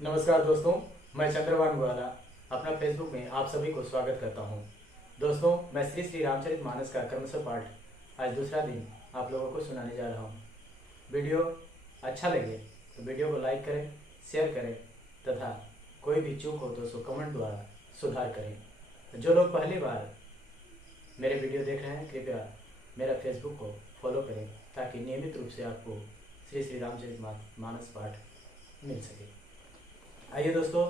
नमस्कार दोस्तों, मैं चंद्रभान गुवाला अपना फेसबुक में आप सभी को स्वागत करता हूं। दोस्तों, मैं श्री श्री रामचरितमानस का क्रमशः पाठ आज दूसरा दिन आप लोगों को सुनाने जा रहा हूं। वीडियो अच्छा लगे तो वीडियो को लाइक करें, शेयर करें तथा कोई भी चूक हो तो उसको कमेंट द्वारा सुधार करें। जो लोग पहली बार मेरे वीडियो देख रहे हैं कृपया मेरा फेसबुक को फॉलो करें ताकि नियमित रूप से आपको श्री श्री रामचरितमानस पाठ मिल सके। आइए दोस्तों,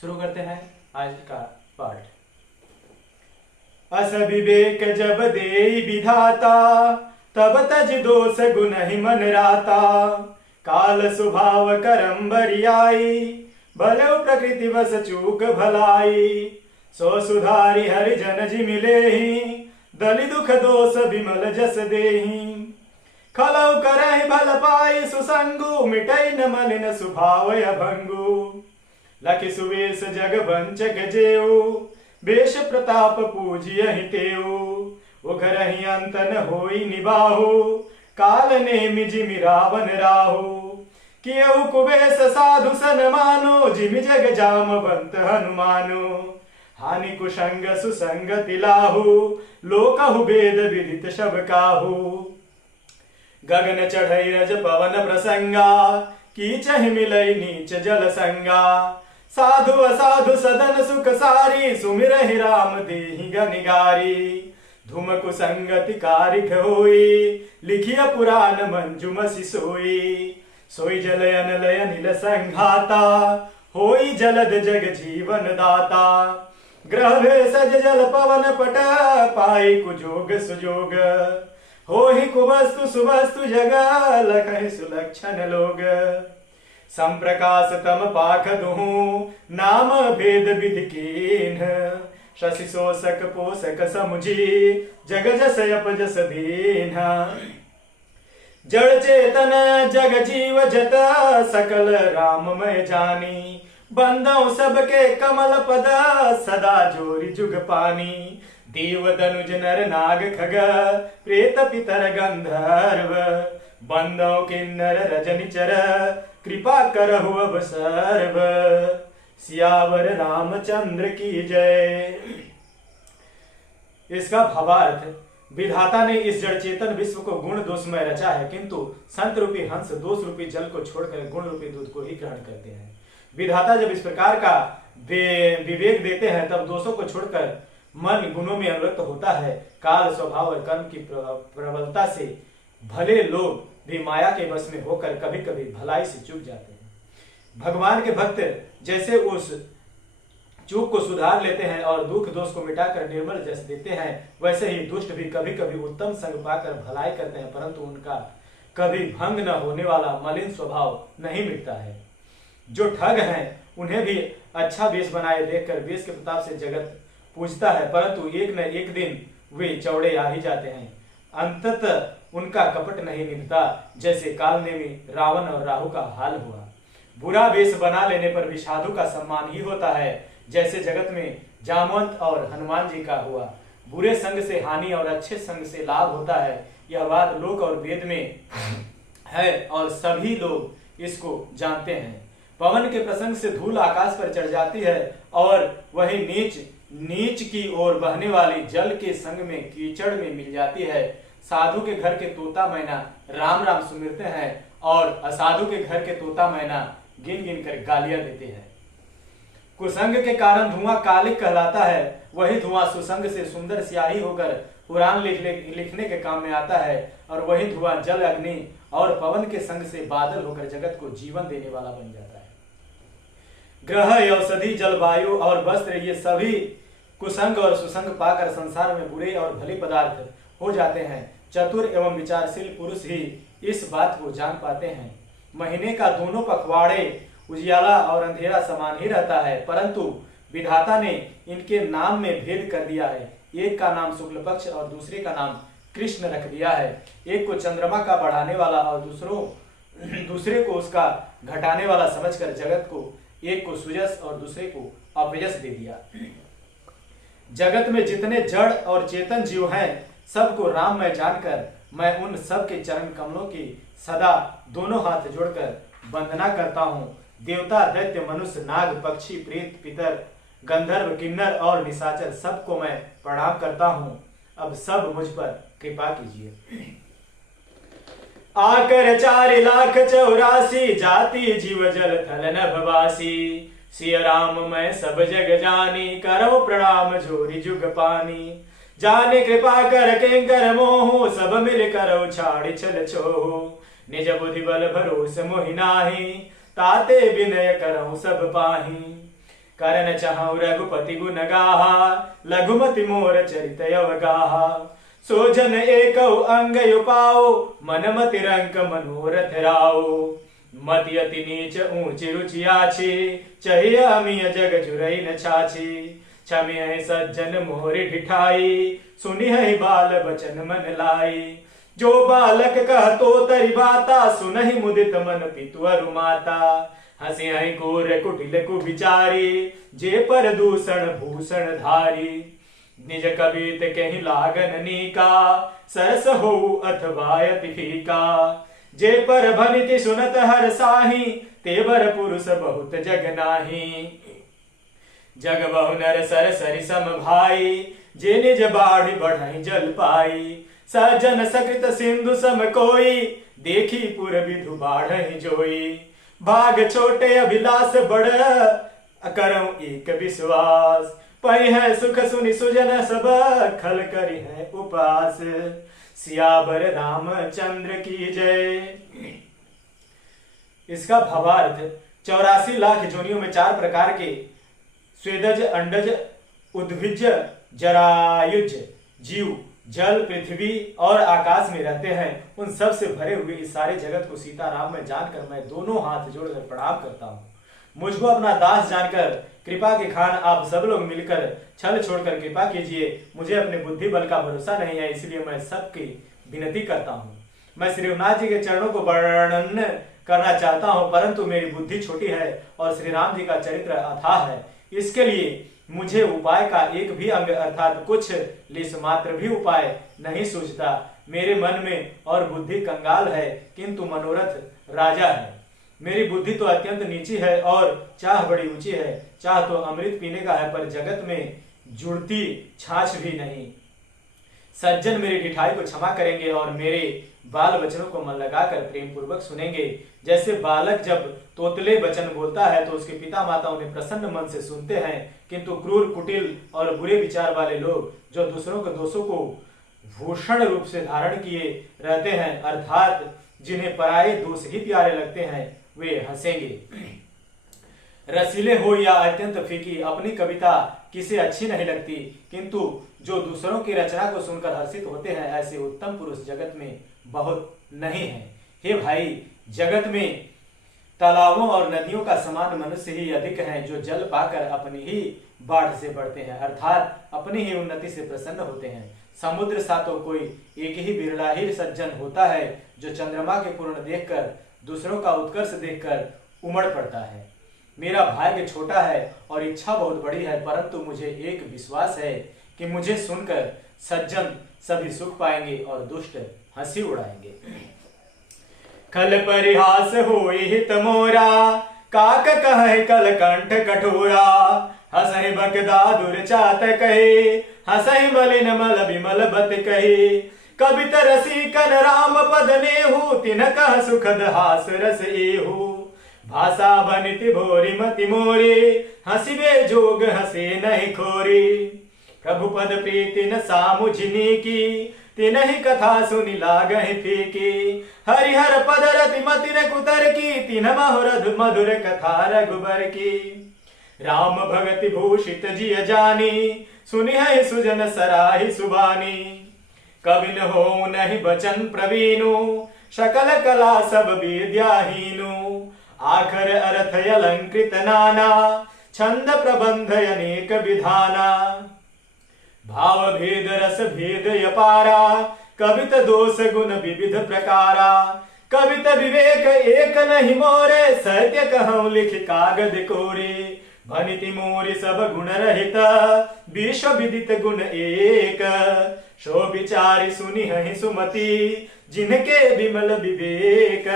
शुरू करते हैं आज का पाठ। अस विवेक जब देई विधाता, तब तज दोष गुण ही मन राता। काल स्वभाव करम बरियाई, भले प्रकृति बस चूक भलाई। सो सुधारी हरि जन जी मिले ही, दलि दुख दोष विमल जस देही। खलौ करहि भल पाई सुसंगु, मिटै न मलिन स्वभाव अभंगु। लखि सुवेश जग वंचक जेऊ, वेश प्रताप पूजियहि तेऊ। उघरहि अंत न होई निबाहु, काल नेमि जिमि रावण राहु। कियउ कुबेश साधु सन मानो, जिमि जग जामवंत हनुमानो। हानि कुसंग सुसंग तिलाहु, लोकहु वेद विदित सब काहू। गगन चढ़ई रज पवन प्रसंगा, कीचहि मिलई नीच जल संगा। साधु असाधु सदन सुख सारी, सुमिरहि राम देहि गनिगारी। धूम कुसंगति कारिख होई, लिखिय पुराण मंजुमसि सोई। सोई जलयन लय नील संघाता, होई जलद जग जीवन दाता। ग्रह भेषज जल पवन पट, पाई कुजोग सुजोग। होहि कुवस्तु सुवस्तु जग, लखहि सुलक्षण लोग। संप्रकाश तम पाख दुहु, नाम भेद विधि कीन्ह। शशि शोषक पोषक समुझी, जग जस अपजस दीन्ह। जड़ चेतन जग जीव जत, सकल राममय जानी। बंदौ सबके कमल पद, सदा जोरि जुग पानी। देव दनुज नर नाग खग, प्रेत पितर गंधर्व। बंदौ किन्नर रजनिचर, कृपा करहु अब सर्व। सियावर रामचंद्र की जय। इसका भावार्थ, विधाता ने इस जड़ चेतन विश्व को गुण दोषमय रचा है, किंतु संत रूपी हंस दोष रूपी जल को छोड़कर गुण रूपी दूध को ही ग्रहण करते हैं। विधाता जब इस प्रकार का विवेक देते हैं तब दोषों को छोड़कर मन गुणों में अनुरक्त होता है। काल स्वभाव और कर्म की प्रबलता से भले लोग भी माया के वश में होकर कभी कभी भलाई से चूक जाते हैं। भगवान के भक्त जैसे उस चूक को सुधार लेते हैं और दुख दोष को मिटाकर निर्मल जस देते हैं, वैसे ही दुष्ट भी कभी कभी उत्तम संग पाकर भलाई करते हैं, परंतु उनका कभी भंग न होने वाला मलिन स्वभाव नहीं मिटता है। जो ठग हैं उन्हें भी अच्छा वेश बनाए देखकर वेश के प्रताप से जगत पूजता है, परंतु एक न एक दिन वे चौड़े आ ही जाते हैं। अंततः उनका कपट नहीं निभता, जैसे काल ने भी रावण और राहु का हाल हुआ। बुरा वेश बना लेने पर भी साधु का सम्मान ही होता है, जैसे जगत में जामवंत और हनुमान जी का हुआ। बुरे संग से हानि और अच्छे संग से लाभ होता है, यह बात लोक और वेद में है और सभी लोग इसको जानते हैं। पवन के प्रसंग से धूल आकाश पर चढ़ जाती है और वही नीच की ओर बहने वाली जल के संग में कीचड़ में मिल जाती है। साधु के घर के तोता मैना राम राम सुमिरते हैं और असाधु के घर के तोता मैना गिन गिन कर गालियां देते हैं। कुसंग के कारण धुआं कालिक कहलाता है, वही धुआं सुसंग से सुंदर स्याही होकर पुराण लिखने के काम में आता है, और वही धुआं जल अग्नि और पवन के संग से बादल होकर जगत को जीवन देने वाला बन जाता है। ग्रह, औषधि, जलवायु और वस्त्र, ये सभी कुसंग और सुसंग पाकर संसार में बुरे और भले पदार्थ हो जाते हैं। चतुर एवं विचारशील पुरुष ही इस बात को जान पाते हैं। महीने का दोनों पखवाड़े उजियाला और अंधेरा समान ही रहता है, परंतु विधाता ने इनके नाम में भेद कर दिया है। एक का नाम शुक्ल पक्ष और दूसरे का नाम कृष्ण रख दिया है। एक को चंद्रमा का बढ़ाने वाला और दूसरे को उसका घटाने वाला समझकर जगत को एक को सुजस और दूसरे को अपयस दे दिया। जगत में जितने जड़ और चेतन जीव हैं, सबको राम में जानकर मैं उन सब के चरण कमलों की सदा दोनों हाथ जोड़कर वंदना करता हूँ। देवता, दैत्य, मनुष्य, नाग, पक्षी, प्रेत, पितर, गंधर्व, किन्नर और निशाचर सबको मैं प्रणाम करता हूँ। अब सब मुझ पर कृपा कीजिए। आकर 4,84,000 जाति जीव जल थल नभवासी। सिया राम मैं सब जग जानी, करो प्रणाम जोरी जुग पानी। जाने कृपा कर किंकर मोह, सब मिल करो छाड़ छल छोहो। निज बुद्धि बल भरोस मोहि नाही, ताते विनय करहु सब पाही। करन चाहु रघुपति गुण गाहा, लघुमति मोर चरित अवगाहा। सो जन एकौ अंग उपाओ, मन मति रंक मनोरथ राओ। मति अति नीच ऊंच रुचि आछी, चाहिए अमिय जग जुरई न छाछी। क्षमे सज्जन मोरि ढिठाई, सुनि है बाल बचन मन लाई। जो बालक कह तो तरि बाता, सुनहि मुदित मन पितु अरु माता। हंसी है घोर कुटिल कुविचारी, जे पर दूषण भूषण धारी। निज कबीत कहीं लागन नीका, सरस हो अथवा अति फीका। जे पर भनिति सुनत हर साही, तेवर पुरुष बहुत जग नाही। जग बहु नर सर सरि सम भाई, जे निज बाढ़ बढ़ई जल पाई। सज्जन सकृत सिंधु सम कोई, देखी पुर विधु बाढ़ई जोई। भाग छोटे अभिलाष बड़, करऊं एक विश्वास। पै है सुख सुनि सुजन सब, खल करी है उपास। सियावर रामचंद्र की जय। इसका भावार्थ 84 लाख जोनियों में 4 प्रकार के स्वेदज, अंडज, उद्भिज, जरायुज जीव जल, पृथ्वी और आकाश में रहते हैं। उन सब से भरे हुए इस सारे जगत को सीताराम में जानकर मैं दोनों हाथ जोड़कर प्रणाम करता हूँ। मुझको अपना दास जानकर कृपा के खान आप सब लोग मिलकर छल छोड़कर कृपा कीजिए। मुझे अपने बुद्धि बल का भरोसा नहीं है, इसलिए मैं सबकी विनती करता हूँ। मैं श्री रघुनाथ जी के चरणों को वर्णन करना चाहता हूँ, परंतु मेरी बुद्धि छोटी है और श्री राम जी का चरित्र अथाह है। इसके लिए मुझे उपाय का एक भी अंग अर्थात कुछ लिस मात्र भी उपाय नहीं सूझता। मेरे मन में और बुद्धि कंगाल है, किंतु मनोरथ राजा है। मेरी बुद्धि तो अत्यंत नीची है और चाह बड़ी ऊंची है। चाह तो अमृत पीने का है, पर जगत में जुड़ती छाछ भी नहीं। सज्जन मेरी ढिठाई को क्षमा करेंगे और मेरे बाल वचनों को मन लगाकर प्रेम पूर्वक सुनेंगे। जैसे बालक जब तोतले वचन बोलता है तो उसके पिता माता उन्हें प्रसन्न मन से सुनते हैं, किंतु क्रूर, कुटिल और बुरे विचार वाले लोग जो दूसरों के दोषों को भूषण रूप से धारण किए रहते हैं, अर्थात जिन्हें पराये दोष ही प्यारे लगते हैं, वे हंसेंगे। रसीले हो या अत्यंत फीकी, अपनी कविता किसे अच्छी नहीं लगती, किंतु जो दूसरों की रचना को सुनकर हर्षित होते हैं, ऐसे उत्तम पुरुष जगत में बहुत नहीं है। हे भाई, जगत में तालाबों और नदियों का समान मनुष्य ही अधिक हैं, जो जल पाकर अपनी ही बाढ़ से बढ़ते हैं, अर्थात अपनी ही उन्नति से प्रसन्न होते हैं। समुद्र सा तो कोई एक ही बिरला ही सज्जन होता है, जो चंद्रमा के पूर्ण देखकर, दूसरों का उत्कर्ष देखकर उमड़ पड़ता है। मेरा भाग्य छोटा है और इच्छा बहुत बड़ी है, परंतु मुझे एक विश्वास है कि मुझे सुनकर सज्जन सभी सुख पाएंगे और दुष्ट हंसी उड़ाएंगे। कल परिहास होई हित मोरा, काक कहे कल कंठ कठोरा। हसहि बकदादुर चात कहे, हसहि मलिन मल बिमल बत कहे। कवित रसिकन राम पद नेहु, तिन कह सुखद हास रस एहु। भाषा बनिति भोरी मति मोरी, हसिबे जोग हसे नहीं खोरी। प्रभु पद प्रीति न सामुझिनी की, तिनहि कथा सुनि लागहि फीकी। हरिहर पद रति मति न कुतर की, तिन महुरध मधुर कथा रघुबर की। राम भगति भूषित जिय जानी, सुनिहि सुजन सराहि सुबानी। कविन हो नहीं बचन प्रवीणु, सकल कला सब विद्याहीनु। आखर अर्थ अलंकृत नाना, छंद प्रबंध अनेक विधाना। भाव भेद रस भेद अपारा, कवित दोष गुण विविध प्रकारा। कवित विवेक एक नहीं मोरे, सत्य कहूँ लिख कागद कोरे। भनिति मोरि सब गुण रहित, विश्व विदित गुण एक। सो विचारि सुनिहि सुमति, जिनके विमल विवेक,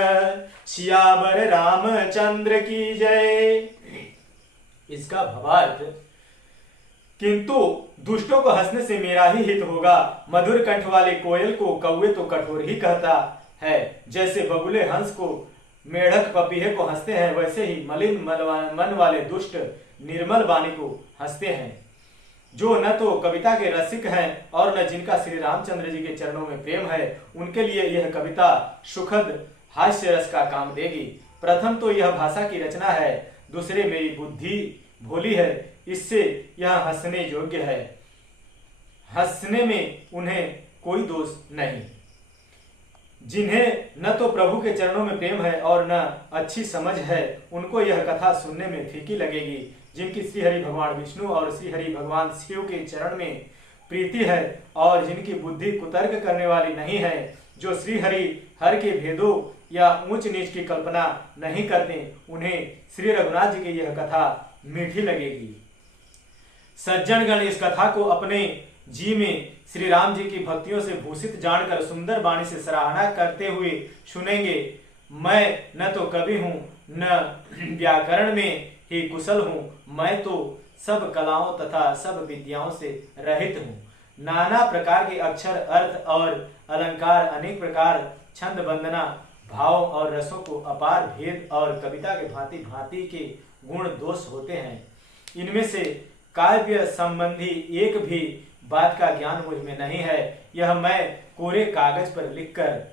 सियावर रामचंद्र की जय। इसका भावार्थ, किंतु दुष्टों को हंसने से मेरा ही हित होगा। मधुर कंठ वाले कोयल को कौवे तो कठोर ही कहता है। जैसे बगुले हंस को, मेढक पपीहे को हंसते हैं, वैसे ही मलिन मन वाले दुष्ट निर्मल वाणी को हंसते हैं। जो न तो कविता के रसिक हैं और न जिनका श्री रामचंद्र जी के चरणों में प्रेम है, उनके लिए यह कविता सुखद हास्य रस का काम देगी। प्रथम तो यह भाषा की रचना है, दूसरे मेरी बुद्धि भोली है, इससे यह हंसने योग्य है। हंसने में उन्हें कोई दोष नहीं। जिन्हें न तो प्रभु के चरणों में प्रेम है और न अच्छी समझ है, उनको यह कथा सुनने में फीकी लगेगी। जिनकी श्री हरि भगवान विष्णु और श्री हरि भगवान शिव के चरण में प्रीति है और जिनकी बुद्धि कुतर्क करने वाली नहीं है, जो श्री हर के भेदों या ऊंच नीच की कल्पना नहीं करते, उन्हें श्री रघुनाथ जी की यह कथा मीठी लगेगी। सज्जनगण इस कथा को अपने जी में श्री राम जी की भक्तियों से भूषित जानकर सुंदर वाणी से सराहना करते हुए सुनेंगे। मैं न तो कवि हूँ, न व्याकरण में ही कुशल हूँ, मैं तो सब कलाओं तथा सब विद्याओं से रहित हूँ। नाना प्रकार के अक्षर, अर्थ और अलंकार, अनेक प्रकार छंद, वंदना, भाव और रसों को अपार भेद और कविता के भांति भांति के गुण दोष होते हैं। इनमें से काव्य संबंधी एक भी बात का ज्ञान मुझ में नहीं है। यह मैं कोरे कागज पर लिखकर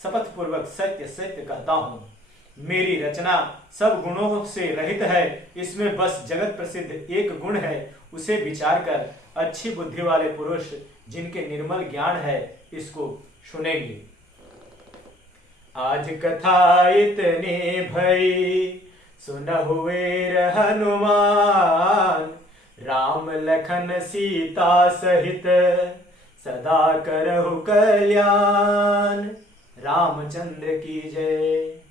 शपथ पूर्वक सत्य सत्य कहता हूँ। मेरी रचना सब गुणों से रहित है। इसमें बस जगत प्रसिद्ध एक गुण है, उसे विचार कर अच्छी बुद्धि वाले पुरुष जिनके निर्मल ज्ञान है, इसको सुनेंगे। आज कथा इतनी भई, सुनहुए हनुमान, राम लखन सीता सहित सदा करहु कल्याण। रामचंद्र की जय।